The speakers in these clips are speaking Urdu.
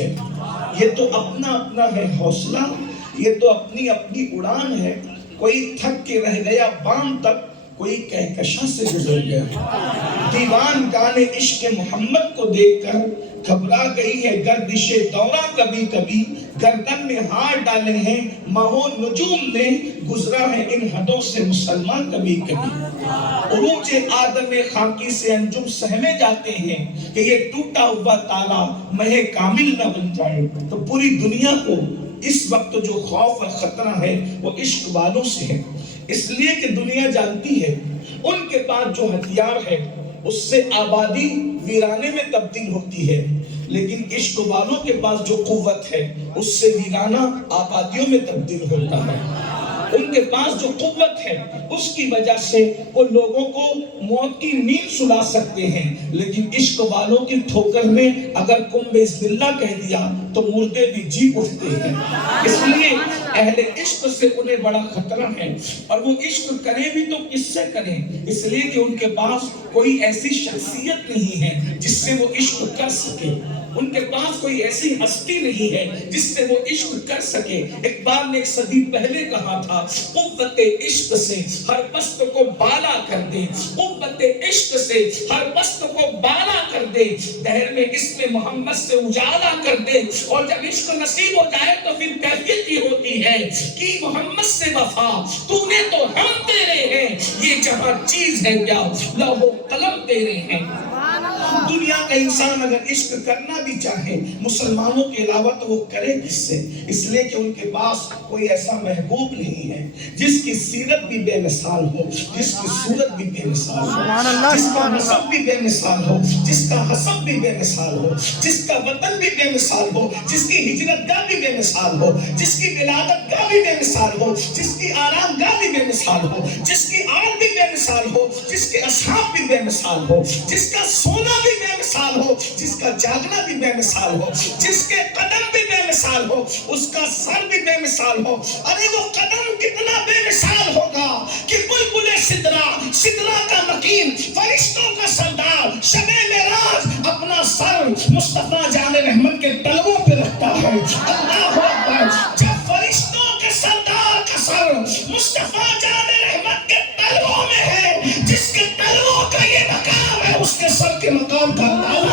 ہے. یہ تو اپنا اپنا ہے حوصلہ، یہ تو اپنی اپنی اڑان ہے. کوئی تھک کے رہ گیا بام تک، کوئی کہکشاں سے گزر گیا. دیوان گانے عشق محمد کو دیکھ کر گھبرا گئی ہے گردش دورہ کبھی کبھی. گردن میں ہار ڈالے ہیں ماہو نجوم نے، گزرا ہے ان حدوں سے مسلمان کبھی کبھی. عروج آدم خاکی سے انجم سہمے جاتے ہیں کہ یہ ٹوٹا ہوا تالا مہ کامل نہ بن جائے. تو پوری دنیا کو اس وقت جو خوف اور خطرہ ہے وہ عشق والوں سے ہے. اس لیے کہ دنیا جانتی ہے ان کے پاس جو ہتھیار ہے اس سے آبادی ویرانے میں تبدیل ہوتی ہے، لیکن عشق والوں کے پاس جو قوت ہے اس سے ویرانہ آبادیوں میں تبدیل ہوتا ہے. ان کے پاس جو قوت ہے اس کی وجہ سے وہ لوگوں کو موت کی نیند سلا سکتے ہیں، لیکن عشق والوں کی ٹھوکر میں اگر قم بسم اللہ کہہ دیا تو مردے بھی جی اٹھتے ہیں. اس لیے اہل عشق سے انہیں بڑا خطرہ ہے، اور وہ عشق کریں بھی تو کس سے کریں؟ اس لیے کہ ان کے پاس کوئی ایسی شخصیت نہیں ہے جس سے وہ عشق کر سکے. ان کے پاس کوئی ایسی ہستی نہیں ہے جس سے وہ عشق کر سکے. اقبال نے ایک صدی پہلے کہا تھا، قوت عشق سے ہر پست کو بالا کر دے، قوت عشق سے ہر پست کو بالا کر دے، دہر میں اسم محمد سے اجالا کر دے. اور جب عشق نصیب ہو جائے تو پھر کیفیت یہ ہوتی ہے کہ محمد سے وفا تو نے تو ہم تیرے ہیں، یہ جہاں چیز ہے کیا لوح و قلم تیرے ہیں. دنیا کا انسان اگر عشق کرنا بھی چاہے مسلمانوں کے علاوہ تو وہ کرے کس سے؟ اس لیے کہ ان کے پاس کوئی ایسا محبوب نہیں ہے جس کی سیرت بھی بے مثال ہو، جس کی صورت بھی بے مثال ہو، جس کا نسب بھی بے مثال ہو، جس کا حسب بھی بے مثال ہو، جس کا وطن بھی بے مثال ہو، جس کی ہجرت گاہ بھی بے مثال ہو، جس کی ولادت گاہ بھی بے مثال ہو، جس کی آرام گاہ بھی بے مثال ہو، جس کی آل بھی بے مثال ہو، جس کے اصحاب بھی بے مثال ہو، جس کا سونا بھی بے مثال ہو، جس کا جاگنا بھی بے مثال ہو، جس کے قدم بھی بے مثال ہو، اس کا سر بھی بے مثال ہو. ارے وہ قدم کتنا بے مثال ہوگا کہ بلبل سدرا، سدرا کا مکین، فرشتوں کا سردار شب معراج اپنا سر مصطفیٰ جان رحمت کے تلووں پہ رکھتا ہے. اللہ اکبر. جب فرشتوں کے سردار کا سر مصطفیٰ جان رحمت کے تلووں میں ہے، جس کے تلووں کا یہ مقام ہے اس کے سر کے مقام کا اندازہ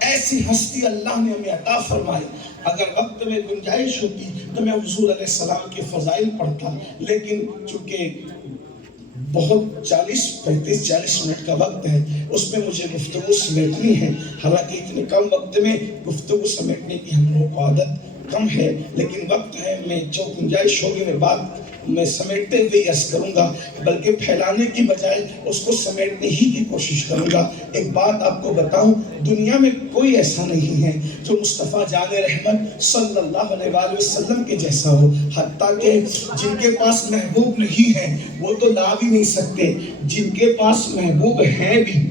ایسی ہستی اللہ نے ہمیں عطا فرمائی. اگر وقت میں گنجائش ہوتی تو میں حضور علیہ السلام کے فضائل پڑھتا، لیکن چونکہ بہت 40 منٹ کا وقت ہے، اس میں مجھے گفتگو سمیٹنی ہے. حالانکہ اتنے کم وقت میں گفتگو سمیٹنے کی ہم لوگوں کو عادت کم ہے، لیکن وقت ہے. میں جو گنجائش ہوگی میں سمیٹتے ہوئے عرض کروں گا، بلکہ پھیلانے کی بجائے اس کو سمیٹنے ہی کی کوشش کروں گا. ایک بات آپ کو بتاؤں، دنیا میں کوئی ایسا نہیں ہے جو مصطفیٰ جان رحمت صلی اللہ علیہ وآلہ وسلم کے جیسا ہو. حتیٰ کہ جن کے پاس محبوب نہیں ہے وہ تو لا بھی نہیں سکتے، جن کے پاس محبوب ہیں بھی،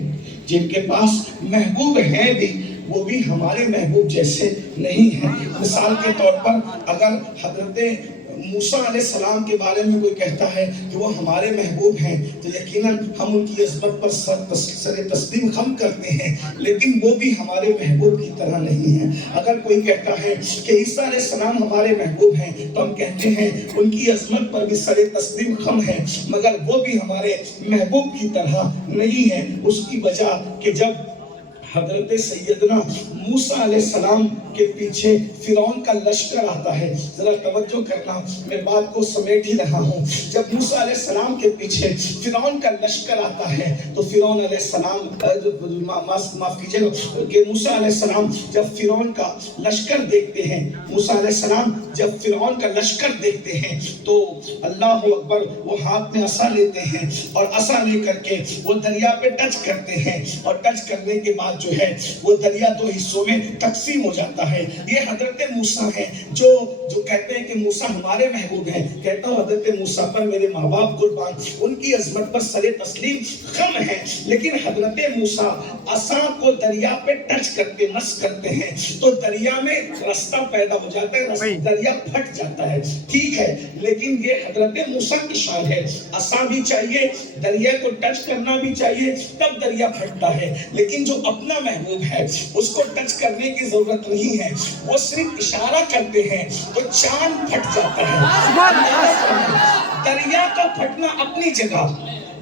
جن کے پاس محبوب ہیں بھی، وہ بھی ہمارے محبوب جیسے نہیں ہیں. مثال کے طور پر اگر حضرت موسیٰ علیہ السلام کے بارے میں کوئی کہتا ہے کہ وہ ہمارے محبوب ہیں تو یقیناً ہم ان کی عظمت پر سر تسلیم خم کرتے ہیں، لیکن وہ بھی ہمارے محبوب کی طرح نہیں ہیں. اگر کوئی کہتا ہے کہ عیسیٰ علیہ السلام ہمارے محبوب ہیں تو ہم کہتے ہیں ان کی عظمت پر بھی سر تسلیم خم ہے، مگر وہ بھی ہمارے محبوب کی طرح نہیں ہے. اس کی وجہ کہ جب حضرت سیدنا موسیٰ علیہ السلام کے پیچھے فرعون کا لشکر آتا ہے، ذرا توجہ کرنا، میں بات کو سمیٹ ہی رہا ہوں. جب موسیٰ علیہ السلام کے پیچھے فرعون کا لشکر آتا ہے تو فرعون علیہ السلام معاف کیجئے کہ موسیٰ علیہ السلام جب فرعون کا لشکر دیکھتے ہیں، موسیٰ علیہ السلام جب فرعون کا لشکر دیکھتے ہیں تو اللہ اکبر، وہ ہاتھ میں عصا لیتے ہیں اور عصا لے کر کے وہ دریا پہ ٹچ کرتے ہیں، اور ٹچ کرنے کے بعد جو ہے وہ دریا دو حصوں میں تقسیم ہو جاتا ہے. یہ حضرت موسیٰ ہیں جو کہتے ہیں کہ موسیٰ ہمارے محبوب ہیں. کہتا ہوں حضرت موسیٰ پر میرے ماں باپ قربان، ان کی عظمت پر سر تسلیم خم ہے. لیکن حضرت موسیٰ عصا کو دریا پہ ٹچ کرتے مس کرتے ہیں تو دریا میں رستہ پیدا ہو جاتا ہے، دریا پھٹ جاتا ہے. ٹھیک ہے، لیکن یہ حضرت موسیٰ کی شان ہے. عصا بھی چاہیے، دریا کو ٹچ کرنا بھی چاہیے، تب دریا پھٹتا ہے. لیکن جو اپنا محبوب ہے اس کو ٹچ کرنے کی ضرورت نہیں ہے، وہ صرف اشارہ کرتے ہیں تو چاند پھٹ جاتا ہے. دریا کا پھٹنا اپنی جگہ،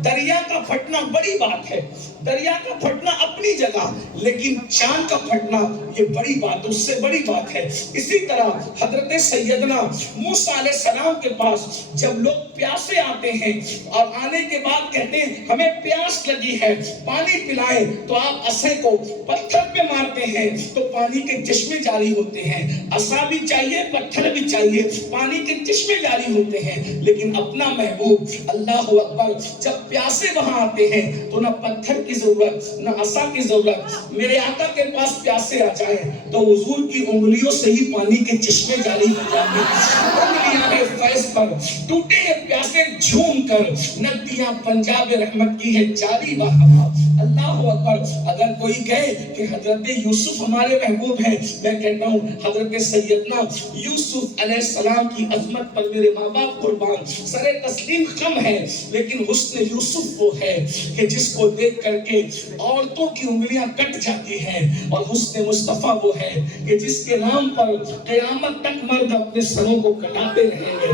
دریا کا پھٹنا بڑی بات ہے، دریا کا پھٹنا اپنی جگہ، لیکن چاند کا پھٹنا یہ بڑی بات، اس سے بڑی بات ہے. اسی طرح حضرت سیدنا موسیٰ علیہ السلام کے پاس جب لوگ پیاسے آتے ہیں اور آنے کے بعد کہتے ہیں ہمیں پیاس لگی ہے، پانی پلائیں، تو آپ عصا کو پتھر پہ مارتے ہیں تو پانی کے چشمے جاری ہوتے ہیں. عصا بھی چاہیے، پتھر بھی چاہیے، پانی کے چشمے جاری ہوتے ہیں. لیکن اپنا محبوب اللہ اکبر، جب پیاسے وہاں آتے ہیں تو نہ پتھر کی ضرورت نہ عصا کی ضرورت. میرے آقا کے پاس پیاسے آ جائیں تو حضور کی انگلیوں سے ہی پانی کے چشمے جاری ہو جاتے ہیں. انگلیاں فیض پر ٹوٹے ہیں پیاسے جھوم کر، ندیاں پنجاب رحمت کی ہے جاری بہوا. اللہ اکبر. اگر کوئی کہے کہ حضرت یوسف ہمارے محبوب ہیں، میں کہتا ہوں حضرت سیدنا یوسف علیہ السلام کی عظمت پر میرے ماں باپ قربان، سر تسلیم خم ہے. لیکن حسن یوسف وہ ہے کہ جس کو دیکھ کر کے عورتوں کی انگلیاں کٹ جاتی ہیں، اور حسن مصطفیٰ وہ ہے کہ جس کے نام پر قیامت تک مرد اپنے سروں کو کٹاتے رہیں گے.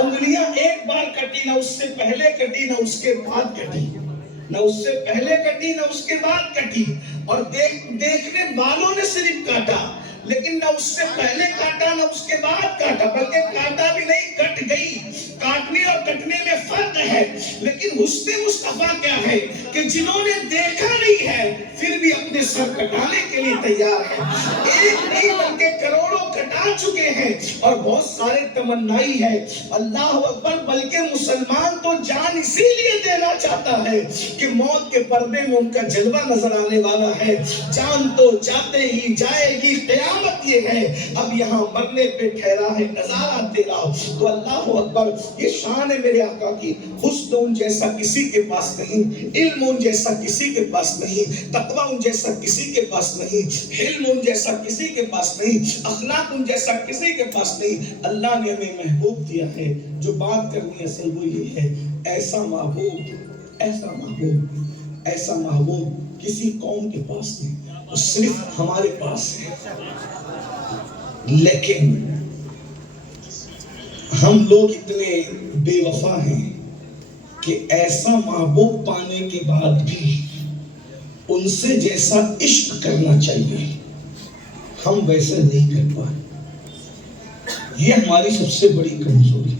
انگلیاں ایک بار کٹی، نہ اس سے پہلے کٹی نہ اس کے بعد کٹی، نہ اس سے پہلے کٹی نہ اس کے بعد کٹی. اور دیکھنے والوں نے صرف کاٹا، لیکن نہ اس سے پہلے کاٹا نہ اس کے بعد کاٹا، بلکہ کاٹا بھی نہیں، کٹ گئی. کاٹنے اور کٹنے میں فرق ہے. لیکن حسن مصطفیٰ کیا ہے کہ جنہوں نے دیکھا نہیں ہے پھر بھی اپنے سر کٹانے کے لیے تیار ہے. ایک نہیں بلکہ کروڑوں کٹا چکے ہیں اور بہت سارے تمنائی ہے. اللہ اکبر. بلکہ مسلمان تو جان اسی لیے دینا چاہتا ہے کہ موت کے پردے میں ان کا جلوہ نظر آنے والا ہے. جان تو جاتے ہی جائے گی، قیامت یہ ہے اب یہاں مرنے پہ ٹھہرا ہے نظارہ تیرا. تو اللہ اکبر. یہ شان ہے میرے آقا کی. حسن ان جیسا کسی کے پاس نہیں، علم ان جیسا کسی کے پاس نہیں، تقوی ان جیسا کسی کے پاس نہیں، حلم ان جیسا کسی کے پاس نہیں، اخلاق ان جیسا کسی کے پاس نہیں. اللہ نے ہمیں محبوب دیا ہے. جو بات کرنی ہے اصل وہ یہ ہے، ایسا محبوب، ایسا محبوب، ایسا محبوب کسی قوم کے پاس نہیں، وہ صرف ہمارے پاس ہے. لیکن ہم لوگ اتنے بے وفا ہیں کہ ایسا محبوب پانے کے بعد بھی ان سے جیسا عشق کرنا چاہیے ہم ویسے نہیں کر پائے. یہ ہماری سب سے بڑی کمزوری.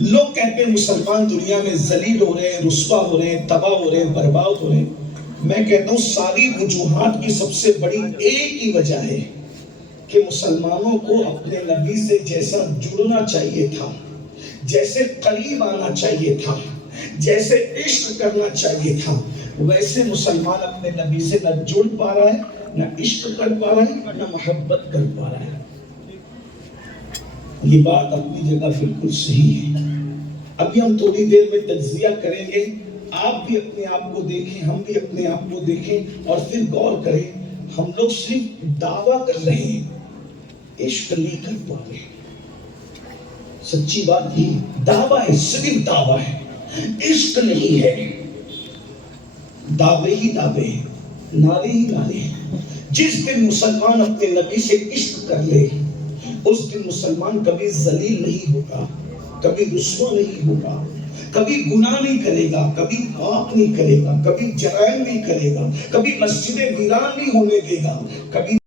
لوگ کہتے ہیں مسلمان دنیا میں ذلیل ہو رہے ہیں، رسوا ہو رہے ہیں، تباہ ہو رہے ہیں، برباد ہو رہے ہیں. میں کہتا ہوں ساری وجوہات کی سب سے بڑی ایک ہی وجہ ہے کہ مسلمانوں کو اپنے نبی سے جیسا جڑنا چاہیے تھا، جیسے قریب آنا چاہیے تھا، جیسے عشق کرنا چاہیے تھا، ویسے مسلمان اپنے نبی سے نہ جڑ پا رہا ہے، نہ عشق کر پا رہا ہے، نہ محبت کر پا رہا ہے. یہ بات اپنی جگہ بالکل صحیح ہے. ابھی ہم تھوڑی دیر میں تجزیہ کریں گے. آپ بھی اپنے آپ کو دیکھیں، ہم بھی اپنے آپ کو دیکھیں اور پھر غور کریں. ہم لوگ صرف دعویٰ کر رہے ہیں، عشق نہیں کر پا رہے. سچی بات یہ دعویٰ ہے، صرف دعویٰ ہے، عشق نہیں ہے. دعوے ہی دعوے ہیں، نعرے ہی نعرے ہیں. جس دن مسلمان اپنے نبی سے عشق کر لے اس دن مسلمان کبھی ذلیل نہیں ہوگا، کبھی رسوا نہیں ہوگا، کبھی گناہ نہیں کرے گا، کبھی پاپ نہیں کرے گا، کبھی جرائم نہیں کرے گا، کبھی مسجد ویران نہیں ہونے دے گا، کبھی